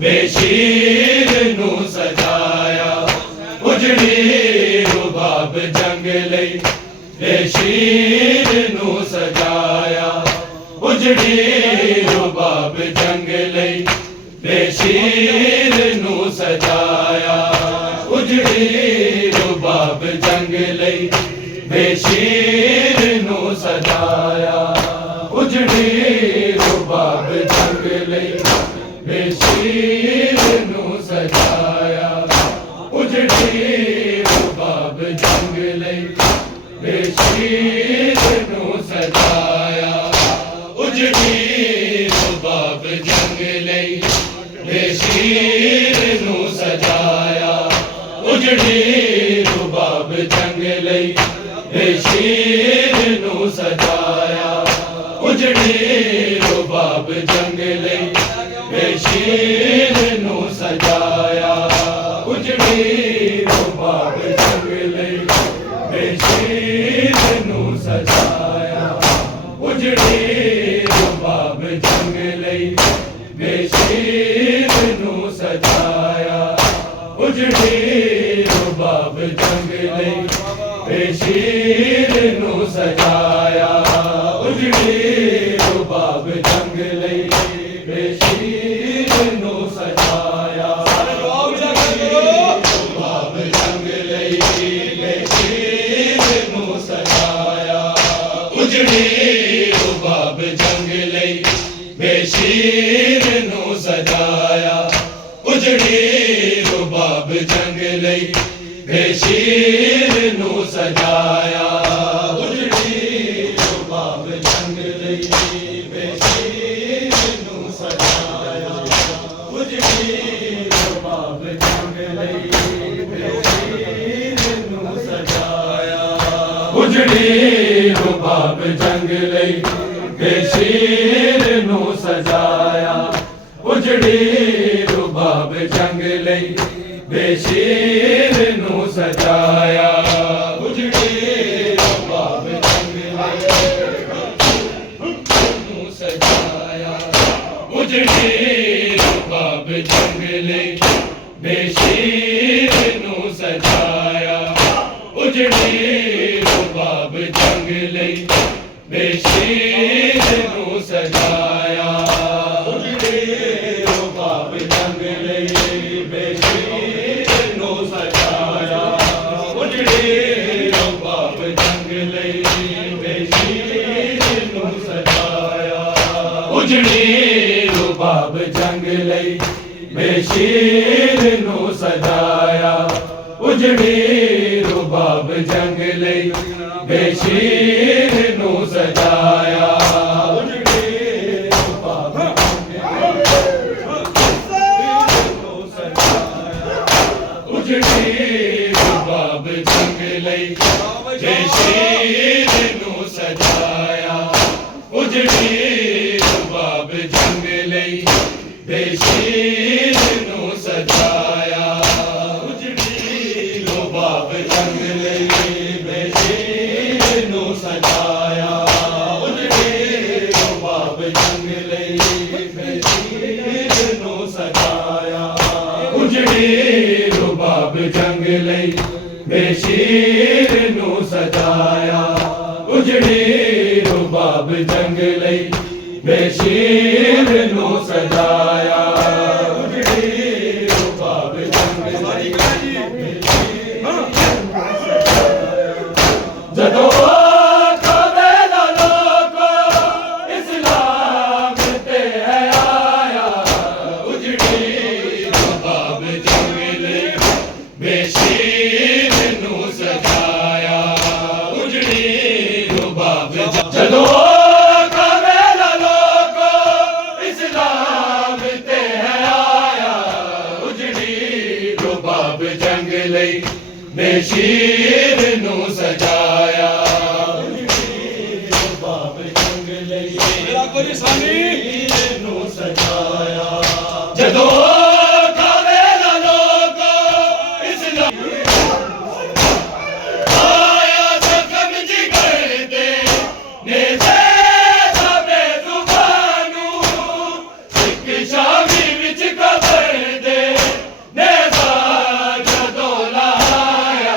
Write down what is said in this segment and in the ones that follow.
बेशीर नू सजाया उजड़ी रुबाब जंग लई बेशीर नू सजाया उजड़ी रुबाब जंग लई बेशीर नू सजाया उजड़ी रुबाब जंग लई बेशीर नू सजाया उजड़ी रुबाब जंग लई बेशीर नू सजाया उजड़ी रुबाब जंग लई बेशीर नू सजाया उजड़ी रुबाब जंग लई बेशीर नू सजाया उजड़ी रुबाब जंग लई बेशीर नू सजाया उजड़ी रुबाब जंग लई बेशीर नू सजाया उजड़ी रुबाब जंग लई बेशीर नू सजाया उजड़ी रुबाब जंग लई बेशीर नू सजाया उजड़ी रुबाब जंग लई बेशीर नू सजाया उजड़ी रुबाब जंग लई बेशीर नू सजाया रुबाब जंग लई बेशीर नू सजाया उजड़ी रुबाब जंग लई बेशीर नू सजाया उजड़ी रुबाब जंग लई बेशीर नू सजाया उजड़ी रुबाब जंग लई बेशीर नू सजाया उजड़ी रुबाब जंग लई बेशीर नू सजाया उजड़ी रुबाब जंग लई बेशीर नू सजाया उजड़ी रुबाब जंग लई बेशीर नू सजाया उजड़ी रुबाब जंग लई नू सजाया उजड़ी रुबाब जंग लई बेशीर नू सजाया उजड़ी रुबाब जंग लई बेशीर नू सजाया उजड़ी रुबाब जंग लई बेशीर नू सजाया उजड़ी रुबाब जंग लई बेशीर नू सजाया उजड़ी रुबाब जंग लई बेशीर नू सजाया उजड़ी रुबाब जंग लई बेशीर नू सजाया उजड़ी रुबाब जंग लई उजड़ी रुबाब रुबाब जंग लई बेशीर नू सजाया उजड़ी रुबाब जंग लई बेशीर नू सजाया उजड़ी रुबाब जंग लई बेशीर नू सजाया उजड़ी रुबाब जंग लई बेशीर नू सजाया उजड़ी रुबाब जंग लई बेशीर नू सजाया उजड़ी रुबाब जंग लई बेशीर नू सजाया उजड़ी रुबाब जंग लई जदों खावे दा लोको इस्लाम ते है आया उजड़ी रुबाब जंग लई बेशीर नू सजाया उजड़ी रुबाब जदों खावे दा लोको इस्लाम ते है आया उजड़ी रुबाब जंग लई बेशीर नू सजाया रुबाब जंग लई बेशीर नू सजाया जदों खावे दा लोको इस्लाम आया जख्म जिगर ते नेज़े दा बेज़ुबानू एक शामी विच कबर दे नेज़ा जदों लाया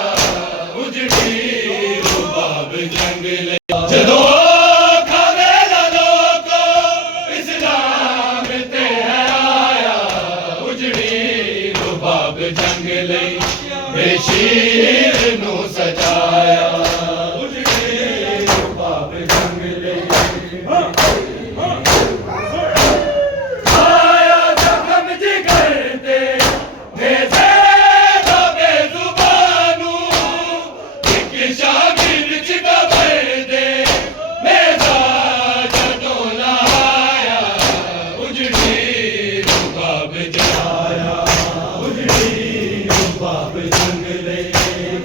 उजड़ी रुबाब जंग लई जदों खावे दा लोको इस्लाम ते है आया उजड़ी रुबाब जंग लई बेशीर नू सजाया उजड़ी रुबाब जंग लई आया जख्म जिगर ते नेज़े दा बेज़ुबानू एक शामी विच कबर दे नेज़ा जदों लाया उजड़ी रुबाब जगाया उजड़ी रुबाब जंग लई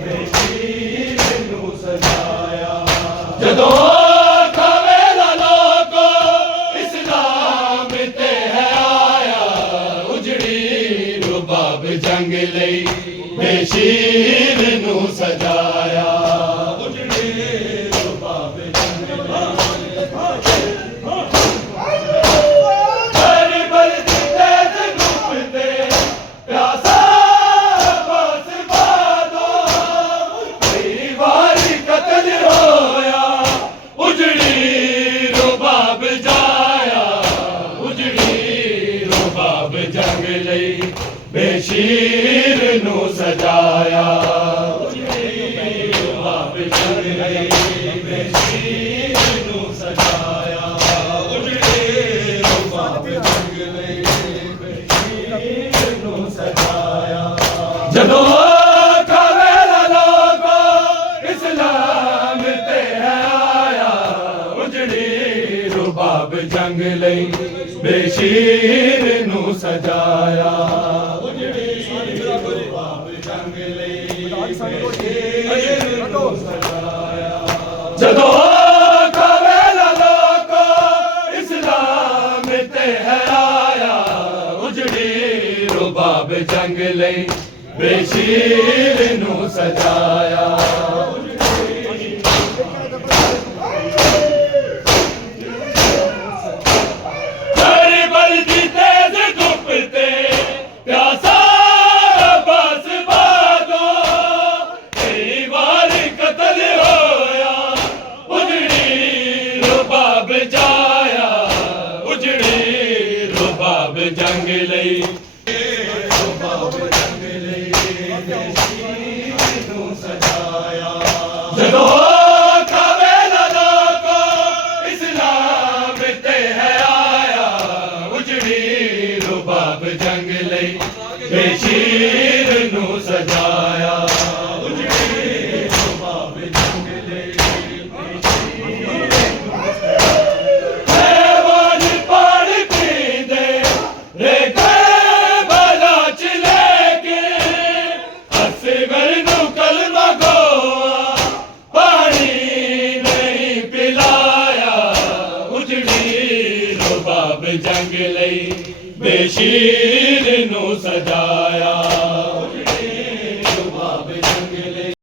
बेशीर नू सजाया जदों खावे दा लोको इस्लाम ते है आया उजड़ी रुबाब जंग लई बेशीर नू सजाया उजड़ी रुबाब जंग हर बल्दी तेज धूप ते प्यासा बस बादो कई बारी कत्ल होया उजड़ी रुबाब जाया उजड़ी रुबाब जंग लई बेशीर नू सजाया उजड़ी रुबाब जंग लई बेशीर नू सजाया उजड़ी रुबाब जंग लई बेशीर नू सजाया जदों खावे दा लोको इस्लाम ते है आया उजड़ी रुबाब जंग लई बेशीर नू सजाया उजड़ी रुबाब जंग लई बेशीर नू सजाया जदों खावे दा लोको इस्लाम ते है आया उजड़ी रुबाब जंग लई बेशीर नू सजाया हर बल्दी तेज धूप ते प्यासा बस बादो कई बार कत्ल होया उजड़ी रुबाब जाया उजड़ी रुबाब जंग लई रुबाब जंग लई बेशीर नू सजाया जदों खावे दा लोको इस्लाम ते है आया उजड़ी रुबाब जंग लई बेशीर नू सजाया उजड़ी रुबाब जंग लई ਪੰਜਾਬ ਜੰਗ ਲਈ ਬੇਸ਼ੀਰ ਨੂੰ ਸਜਾਇਆ।